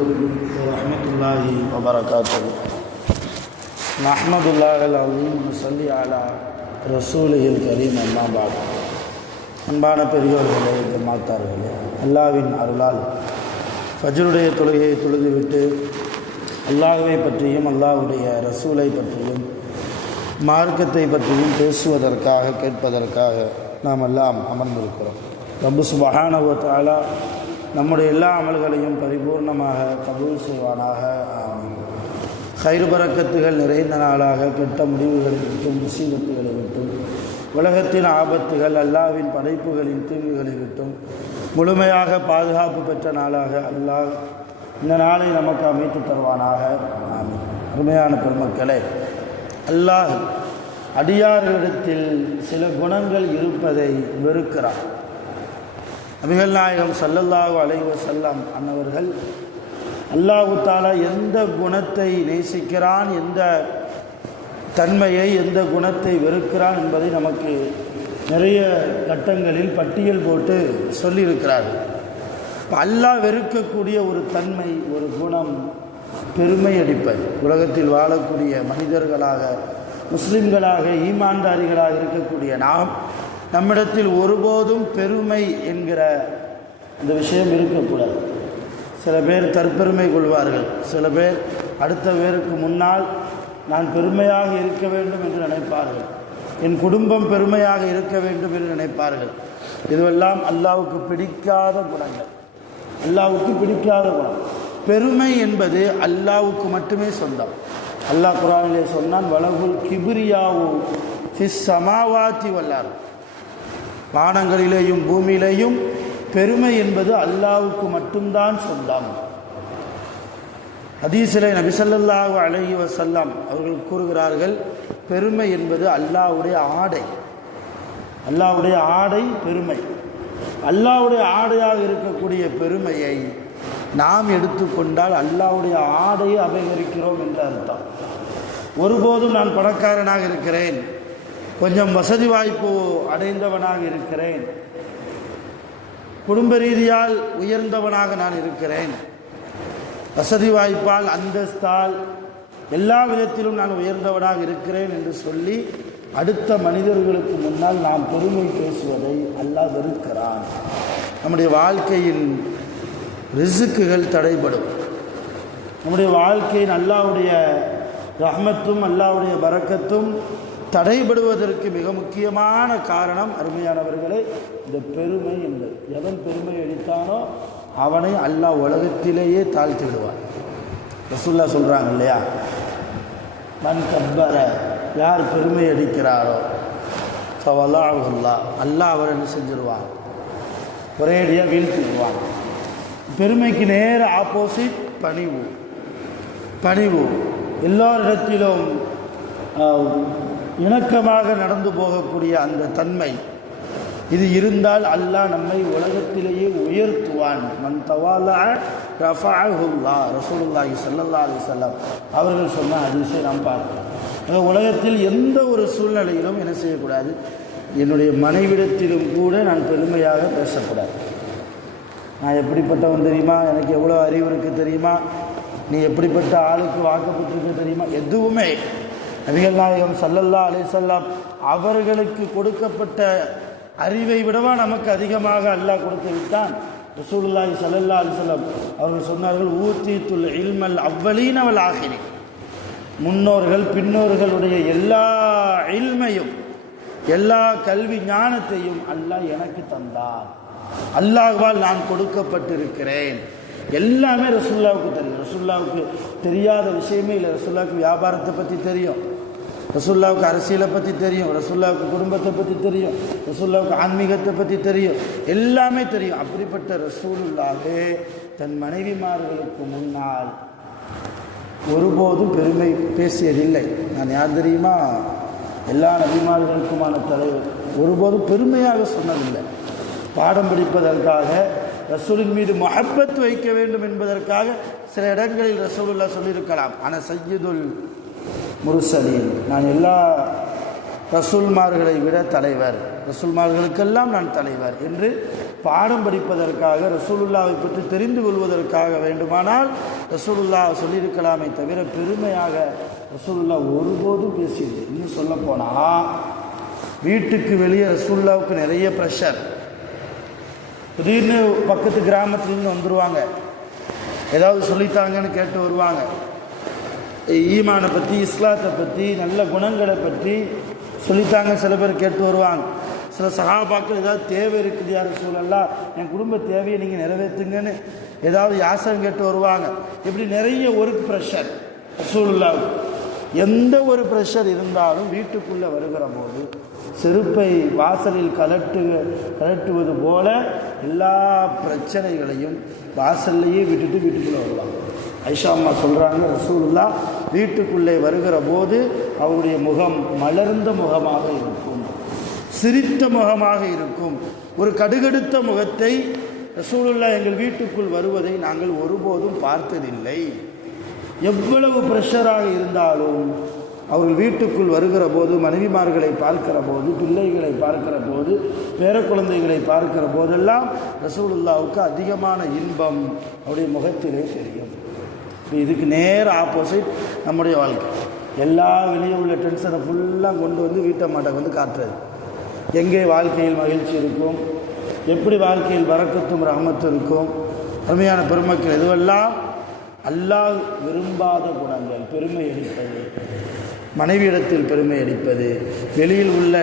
வரஹ்மத்துல்லாஹி வபரகாத்துஹு. நஹ்மதுல்லாஹில் அலீம் நுஸல்லி அலா ரசூலில் கரீம். அம்மா பாத். அன்பான பெரியோர்களே, ஜமாத்தார்களே, அல்லாஹ்வின் அருளால் ஃபஜ்ருடைய தொழுகையை தொழுதுவிட்டு அல்லாஹ்வை பற்றியும் அல்லாஹ்வுடைய ரசூலை பற்றியும் மார்க்கத்தை பற்றியும் பேசுவதற்காக கேட்பதற்காக நாம் எல்லாம் அமர்ந்திருக்கிறோம். ரப்பு சுப்ஹானஹு வ தஆலா நம்முடைய எல்லா அமல்களையும் பரிபூர்ணமாக கபூல் செய்வானாக. ஆமீன். கைர் பரக்கத்துகள் நிறைந்த நாளாக கெட்ட முடிவுகளை விட்டும் முசீபத்துகளை விட்டும் உலகத்தின் ஆபத்துகள் அல்லாஹ்வின் படைப்புகளின் தீங்குகளை விட்டும் முழுமையாக பாதுகாப்பு பெற்ற நாளாக அல்லாஹ் இந்த நாளை நமக்கு அமைத்து தருவானாக. ஆமீன். அருமையான பெருமக்களே, அல்லாஹ் அடியார்களிடத்தில் சில குணங்கள் இருப்பதை வெறுக்கிறார். நபிகள் நாயகம் ஸல்லல்லாஹு அலைஹி வஸல்லம் அன்னவர்கள் அல்லாஹ் தஆலா எந்த குணத்தை நேசிக்கிறான், எந்த தன்மையை, எந்த குணத்தை வெறுக்கிறான் என்பதை நமக்கு நிறைய கட்டங்களில் பட்டியல் போட்டு சொல்லியிருக்கிறார்கள். இப்போ அல்லாஹ் வெறுக்கக்கூடிய ஒரு தன்மை, ஒரு குணம் பெருமை அடிப்பது. உலகத்தில் வாழக்கூடிய மனிதர்களாக, முஸ்லிம்களாக, ஈமான்தாரிகளாக இருக்கக்கூடிய நாம் நம்மிடத்தில் ஒருபோதும் பெருமை என்கிற இந்த விஷயம் இருக்கக்கூடாது. சில பேர் தற்பெருமை கொள்வார்கள். சில பேர் அடுத்த பேருக்கு முன்னால் நான் பெருமையாக இருக்க வேண்டும் என்று நினைப்பார்கள். என் குடும்பம் பெருமையாக இருக்க வேண்டும் என்று நினைப்பார்கள். இதுவெல்லாம் அல்லாஹ்வுக்கு பிடிக்காத குணங்கள். அல்லாஹ்வுக்கு பிடிக்காத குணம். பெருமை என்பது அல்லாஹ்வுக்கு மட்டுமே சொந்தம். அல்லாஹ் குர்ஆனிலே சொன்னான், வலகுல் கிப்ரியாவு ஃபிஸ் ஸமாவாதி வல் அர்த். வானங்களிலேயும் பூமியிலேயும் பெருமை என்பது அல்லாஹ்வுக்கு மட்டும்தான் சொந்தம். ஹதீஸிலே நபி ஸல்லல்லாஹு அலைஹி வஸல்லம் அவர்கள் கூறுகிறார்கள், பெருமை என்பது அல்லாஹ்வுடைய ஆடை. அல்லாஹ்வுடைய ஆடை பெருமை. அல்லாஹ்வுடைய ஆடையாக இருக்கக்கூடிய பெருமையை நாம் எடுத்துக்கொண்டால் அல்லாஹ்வுடைய ஆடையை அபகரிக்கிறோம் என்று அர்த்தம். ஒருபோதும் நான் பணக்காரனாக இருக்கிறேன், கொஞ்சம் வசதி வாய்ப்பு அடைந்தவனாக இருக்கிறேன், குடும்ப ரீதியால் உயர்ந்தவனாக நான் இருக்கிறேன், வசதி வாய்ப்பால் அந்தஸ்தால் எல்லா விதத்திலும் நான் உயர்ந்தவனாக இருக்கிறேன் என்று சொல்லி அடுத்த மனிதர்களுக்கு முன்னால் நாம் பெருமை பேசுவதை அல்லாஹ் வெறுக்கிறான். நம்முடைய வாழ்க்கையின் ரிஸ்க்குகள் தடைபடும். நம்முடைய வாழ்க்கையின் அல்லாஹ்வுடைய ரஹ்மத்தும் அல்லாஹ்வுடைய பரக்கத்தும் தடைபடுவதற்கு மிக முக்கியமான காரணம், அருமையானவர்களே, இந்த பெருமை என்பது. எவன் பெருமை அடித்தானோ அவனை அல்லாஹ் உலகத்திலேயே தாழ்த்தி விடுவான். ரசூலுல்லாஹ் சொல்கிறாங்க இல்லையா, மன் கப்பர, யார் பெருமை அடிக்கிறாரோ ஃபவலஅஹுல்லாஹ், அல்லாஹ் அவர் என்ன செஞ்சிருவான், ஒரேடியாக வீழ்த்திடுவான். பெருமைக்கு நேர ஆப்போசிட் பணிவு. பணிவு எல்லோரிடத்திலும் இணக்கமாக நடந்து போகக்கூடிய அந்த தன்மை, இது இருந்தால் அல்லாஹ் நம்மை உலகத்திலேயே உயர்த்துவான். மன் தவாலஅ ரஃபஅஹுல்லாஹ். ரசூலுல்லாஹி ஸல்லல்லாஹு அலைஹி வஸல்லம் அவர்கள் சொன்ன ஹதீஸை நாம் பார்க்கிறோம். உலகத்தில் எந்த ஒரு சூழ்நிலையிலும் என்ன செய்யக்கூடாது, என்னுடைய மனைவிடத்திலும் கூட நான் பெருமையாக பேசக்கூடாது. நான் எப்படிப்பட்டவன் தெரியுமா, எனக்கு எவ்வளோ அறிவு இருக்குது தெரியுமா, நீ எப்படிப்பட்ட ஆளுக்கு வாக்கப்பட்டிருக்க தெரியுமா, எதுவுமே நபிகள் நாயகம் ஸல்லல்லாஹு அலைஹி வஸல்லம் அவர்களுக்கு கொடுக்கப்பட்ட அறிவை விடவா நமக்கு அதிகமாக அல்லாஹ் கொடுத்து விட்டான். ரசூலுல்லாஹி ஸல்லல்லாஹு அலைஹி வஸல்லம் அவர்கள் சொன்னார்கள், ஊத்தீத்துல் இல்மல் அவ்வலீன வல் ஆகிரீன். முன்னோர்கள் பின்னோர்களுடைய எல்லா இல்மையும், எல்லா கல்வி ஞானத்தையும் அல்லாஹ் எனக்கு தந்தான். அல்லாஹ்வால் நான் கொடுக்கப்பட்டிருக்கிறேன். எல்லாமே ரசூலுல்லாஹ்வுக்கு தெரியும். ரசூலுல்லாஹ்வுக்கு தெரியாத விஷயமே இல்லை. ரசூலுல்லாஹ்வுக்கு வியாபாரத்தை பற்றி தெரியும், ரசூலுல்லாஹ்வுக்கு அரசியலை பற்றி தெரியும், ரசூலுல்லாஹ்வுக்கு குடும்பத்தை பற்றி தெரியும், ரசூலுல்லாஹ்வுக்கு ஆன்மீகத்தை பற்றி தெரியும், எல்லாமே தெரியும். அப்படிப்பட்ட ரசூலுல்லாஹே தன் மனைவிமார்களுக்கு முன்னால் ஒருபோதும் பெருமை பேசியதில்லை. நான் யார் தெரியுமா, எல்லா நபிமார்களுக்குமான தலைவர், ஒருபோதும் பெருமையாக சொன்னதில்லை. பாடம் படிப்பதற்காக, ரசூலின் மீது முஹப்பத் வைக்க வேண்டும் என்பதற்காக சில இடங்களில் ரசூலுல்லாஹ் சொல்லியிருக்கலாம், ஆனால் சய்யிதுல் முர்சலீன், நான் எல்லா ரசூல்மார்களை விட தலைவர், ரசூல்மார்களுக்கெல்லாம் நான் தலைவர் என்று பாடம் படிப்பதற்காக, ரசூலுல்லாவை பற்றி தெரிந்து கொள்வதற்காக வேண்டுமானால் ரசூலுல்லா சொல்லியிருக்கலாமே தவிர பெருமையாக ரசூலுல்லா ஒருபோதும் பேசியது. இன்னும் சொல்லப்போனால் வீட்டுக்கு வெளியே ரசூலுல்லாவுக்கு நிறைய ப்ரெஷர். திடீர்னு பக்கத்து கிராமத்துலேருந்து வந்துடுவாங்க, ஏதாவது சொல்லித்தாங்கன்னு கேட்டு வருவாங்க. ஈமானை பற்றி, இஸ்லாத்தை பற்றி, நல்ல குணங்களை பற்றி சொல்லித்தாங்க சில பேர் கேட்டு வருவாங்க. சில சஹாபாக்கள் ஏதாவது தேவை இருக்குது, யார் ரசூலல்லாஹ் என் குடும்ப தேவையை நீங்கள் நிறைவேற்றுங்கன்னு ஏதாவது யாசகம் கேட்டு வருவாங்க. இப்படி நிறைய ஒர்க் ப்ரெஷர் ரசூலுல்லாஹ்வுக்கு. எந்த ஒரு ப்ரெஷர் இருந்தாலும் வீட்டுக்குள்ளே வருகிற போது செருப்பை வாசலில் கலட்டுவது போல எல்லா பிரச்சனைகளையும் வாசல்லையே விட்டுட்டு வீட்டுக்குள்ளே வருவாங்க. ஐஷா அம்மா சொல்கிறாங்க, ரசூலுல்லாஹ் வீட்டுக்குள்ளே வருகிற போது அவருடைய முகம் மலர்ந்த முகமாக இருக்கும், சிரித்த முகமாக இருக்கும். ஒரு கடுகடுத்த முகத்தை ரசூலுல்லாஹ் எங்கள் வீட்டுக்குள் வருவதை நாங்கள் ஒருபோதும் பார்த்ததில்லை. எவ்வளவு ப்ரெஷராக இருந்தாலும் அவர்கள் வீட்டுக்குள் வருகிற போது, மனைவிமார்களை பார்க்கிற போது, பிள்ளைகளை பார்க்கிற போது, பேர குழந்தைகளை பார்க்கிற போதெல்லாம் ரசூலுல்லாவுக்கு அதிகமான இன்பம் அவருடைய முகத்திலே தெரியும். இதுக்கு நேர் ஆப்போசிட் நம்முடைய வாழ்க்கை. எல்லா வெளியே உள்ள டென்ஷனை ஃபுல்லாக கொண்டு வந்து வீட்டை மாட்டை காட்டுறது. எங்கே வாழ்க்கையில் மகிழ்ச்சி இருக்கும், எப்படி வாழ்க்கையில் பரக்கத்தும் ரஹமத்தும் இருக்கும். அருமையான பெருமக்கள், இதுவெல்லாம் அல்லாஹ் விரும்பாத குணங்கள். பெருமை அடிப்பது, மனைவியிடத்தில் பெருமை அடிப்பது, வெளியில் உள்ள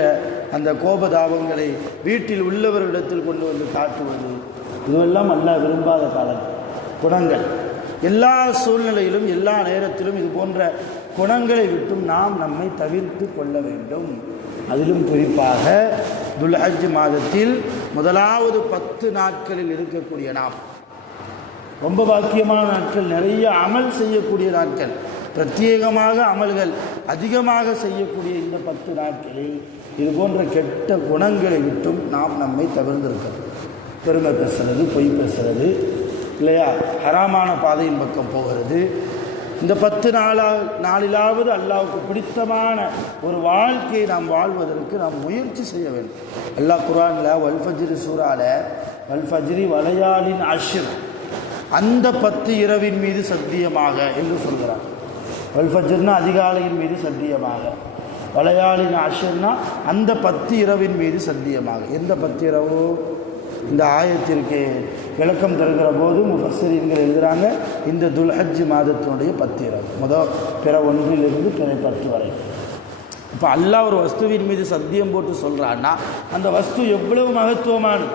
அந்த கோபதாபங்களை வீட்டில் உள்ளவர்களிடத்தில் கொண்டு வந்து காட்டுவது, இதுவெல்லாம் அல்லாஹ் விரும்பாத குணங்கள். எல்லா சூழ்நிலையிலும் எல்லா நேரத்திலும் இது போன்ற குணங்களை விட்டும் நாம் நம்மை தவிர்த்து கொள்ள வேண்டும். அதிலும் குறிப்பாக துல்ஹஜ் மாதத்தில் முதலாவது 10 நாட்களில் இருக்கக்கூடிய நாம் ரொம்ப பாக்கியமான நாட்கள், நிறைய அமல் செய்யக்கூடிய நாட்கள், பிரத்யேகமாக அமல்கள் அதிகமாக செய்யக்கூடிய இந்த 10 நாட்களில் இது போன்ற கெட்ட குணங்களை விட்டும் நாம் நம்மை தவிர்ந்திருக்கிறோம். பெருமை பேசுறது, பொய் பேசுறது இல்லையா, ஹராமான பாதையின் பக்கம் போகிறது. இந்த 10 நாளிலாவது அல்லாஹ்வுக்கு பிடித்தமான ஒரு வாழ்க்கையை நாம் வாழ்வதற்கு நாம் முயற்சி செய்ய வேண்டும். அல்லாஹ் குர்ஆனில் வல் ஃபஜ்ரி சூரால வல் ஃபஜ்ரி வலையாலின் அஷ்ர், அந்த 10 இரவின் மீது சத்தியமாக என்று சொல்கிறார். வல் ஃபஜ்ர்னா அதிகாலையின் மீது சத்தியமாக, வலையாலின் அஷ்ர்னா அந்த 10 இரவின் மீது சத்தியமாக. எந்த 10 இரவு? இந்த ஆயத்திற்கு விளக்கம் தருகிற போது முஃபஸ்ஸிரீன்கள் எழுதுகிறாங்க, இந்த துல்ஹஜ் மாதத்தினுடைய 10 இரவு, பிற 1 பிற 10 வரை. இப்போ அல்லாஹ் ஒரு வஸ்துவின் மீது சத்தியம் போட்டு சொல்கிறான்னா அந்த வஸ்து எவ்வளவு மகத்துவமானது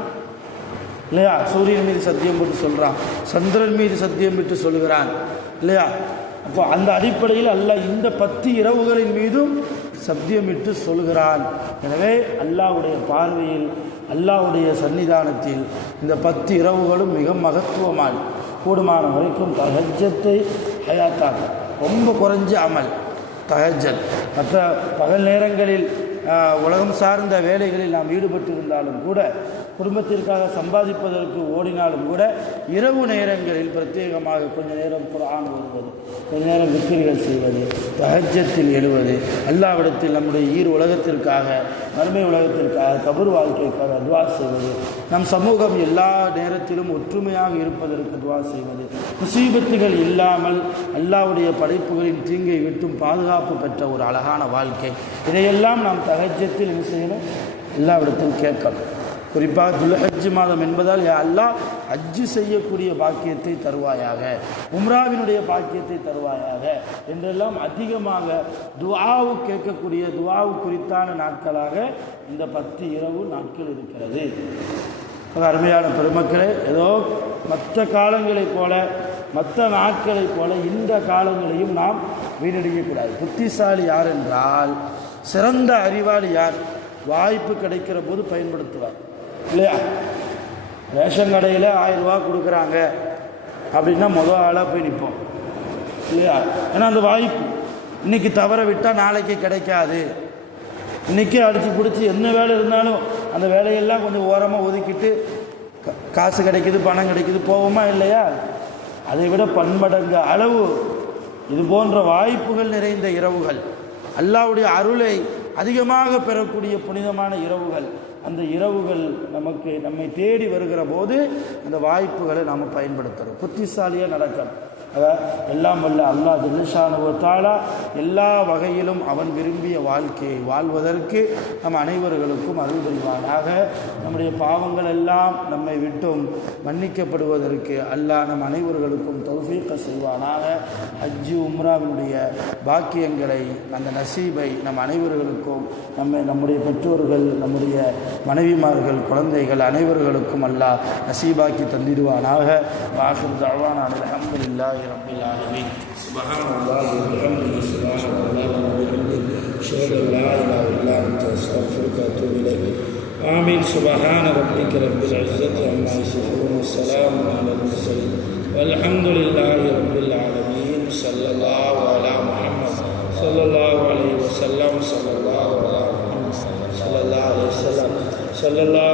இல்லையா. சூரியன் மீது சத்தியம் போட்டு சொல்கிறான், சந்திரன் மீது சத்தியம் விட்டு சொல்கிறான் இல்லையா. அப்போ அந்த அடிப்படையில் அல்லாஹ் இந்த 10 இரவுகளின் மீதும் சத்தியமிட்டு சொல்கிறான். எனவே அல்லாஹ்வுடைய பார்வையில், அல்லாஹ்வுடைய சன்னிதானத்தில் இந்த 10 இரவுகளும் மிக மகத்துவமான, கூடுமான வரைக்கும் தஹஜ்ஜத்தை ஹயாத்தாக்க, ரொம்ப குறைஞ்ச அமல் தஹஜ்ஜத். மற்ற பகல் நேரங்களில் உலகம் சார்ந்த வேலைகளில் நாம் ஈடுபட்டிருந்தாலும் கூட, குடும்பத்திற்காக சம்பாதிப்பதற்கு ஓடினாலும் கூட, இரவு நேரங்களில் பிரத்யேகமாக கொஞ்ச நேரம் குர்ஆன் ஓதுவது, கொஞ்ச நேரம் விக்ரிகள் செய்வது, தஹஜ்ஜத்தில் எழுவது, அல்லாஹ்விடத்தில் நம்முடைய உலகத்திற்காக, மறுமை உலகத்திற்காக, கபர் வாழ்க்கைக்காக துஆ செய்வது, நம் சமூகம் எல்லா நேரத்திலும் ஒற்றுமையாக இருப்பதற்கு துஆ செய்வது, முசீபத்துகள் இல்லாமல் அல்லாஹ்வுடைய படைப்புகளின் தீங்கை விட்டும் பாதுகாப்பு பெற்ற ஒரு அழகான வாழ்க்கை, இதையெல்லாம் நாம் தஹஜ்ஜத்தில் என்ன செய்யணும்? அல்லாஹ்விடத்தில் கேட்கணும். குறிப்பாக துல்ஹஜ் மாதம் என்பதால், யா அல்லாஹ் ஹஜ்ஜு செய்யக்கூடிய பாக்கியத்தை தருவாயாக, உம்ராவினுடைய பாக்கியத்தை தருவாயாக என்றெல்லாம் அதிகமாக துஆவு கேட்கக்கூடிய, துஆவு குறித்தான நாட்களாக இந்த 10 இரவு நாட்கள் இருக்கிறது. அருமையான பெருமக்களே, ஏதோ மற்ற காலங்களைப் போல, மற்ற நாட்களைப் போல இந்த காலங்களையும் நாம் வீணடிக்கக்கூடாது. புத்திசாலி யார் என்றால், சிறந்த அறிவாளி யார்? வாய்ப்பு கிடைக்கிற போது பயன்படுத்துவார் இல்லையா. ரேஷன் கடையில் 1000 ரூபா கொடுக்குறாங்க அப்படின்னா முதல் ஆளாக போய் நிற்போம் இல்லையா. ஏன்னா அந்த வாய்ப்பு இன்றைக்கி தவற விட்டால் நாளைக்கு கிடைக்காது. இன்றைக்கி அடித்து பிடிச்சி என்ன வேலை இருந்தாலும் அந்த வேலையெல்லாம் கொஞ்சம் ஓரமாக ஒதுக்கிட்டு காசு கிடைக்குது, பணம் கிடைக்குது, போவோமா இல்லையா. அதை விட பன்மடங்கு அளவு இது போன்ற வாய்ப்புகள் நிறைந்த இரவுகள், அல்லாஹ்வுடைய அருளை அதிகமாக பெறக்கூடிய புனிதமான இரவுகள், அந்த இரவுகள் நம்மை தேடி வருகிற போது அந்த வாய்ப்புகளை நாம் பயன்படுத்துகிறோம். புத்திசாலியாக நடக்கணும். எல்லாம் வல்ல அல்லாஹ் ஜல்லஷானஹு வ தஆலா எல்லா வகையிலும் அவன் விரும்பிய வாழ்க்கையை வாழ்வதற்கு நம் அனைவர்களுக்கும் அருள் புரிவானாக. நம்முடைய பாவங்கள் எல்லாம் நம்மை விட்டும் மன்னிக்கப்படுவதற்கு அல்லாஹ் நம் அனைவர்களுக்கும் தௌஃபீக் செய்வானாக. ஹஜ்ஜு உம்ராவினுடைய பாக்கியங்களை, அந்த நசீபை நம் அனைவர்களுக்கும் நம்முடைய பெற்றோர்கள், நம்முடைய மனைவிமார்கள், குழந்தைகள் அனைவர்களுக்கும் அல்லாஹ் நசீபாக்கி தந்திடுவானாக. வாஹிர் தஅவானா அல்ஹம்துலில்லாஹி ரப்பில் ஆலமீன். சுப்ஹானல்லாஹி வ பிஹம்திஹி சுப்ஹானல்லாஹி வ பிஹம்திஹி அஷ்ஹது அன் லா இலாஹா இல்லா அன்த அஸ்தக்ஃபிருக வ அத்தூபு இலைக். ஆமீன். சுப்ஹான ரப்பிக ரப்பில் இஸ்ஸத்தி அம்மா யசிஃபூன் வ ஸலாமுன் அலல் முர்ஸலீன் வல்ஹம்துலில்லாஹி ரப்பில் ஆலமீன். ஸல்லல்லாஹு அலா முஹம்மத் ஸல்லல்லாஹு அலைஹி வஸல்லம் ஸல்லல்லாஹு அலா முஹம்மத் ஸல்லல்லாஹு அலைஹி வஸல்லம் ஸல்லல்லாஹு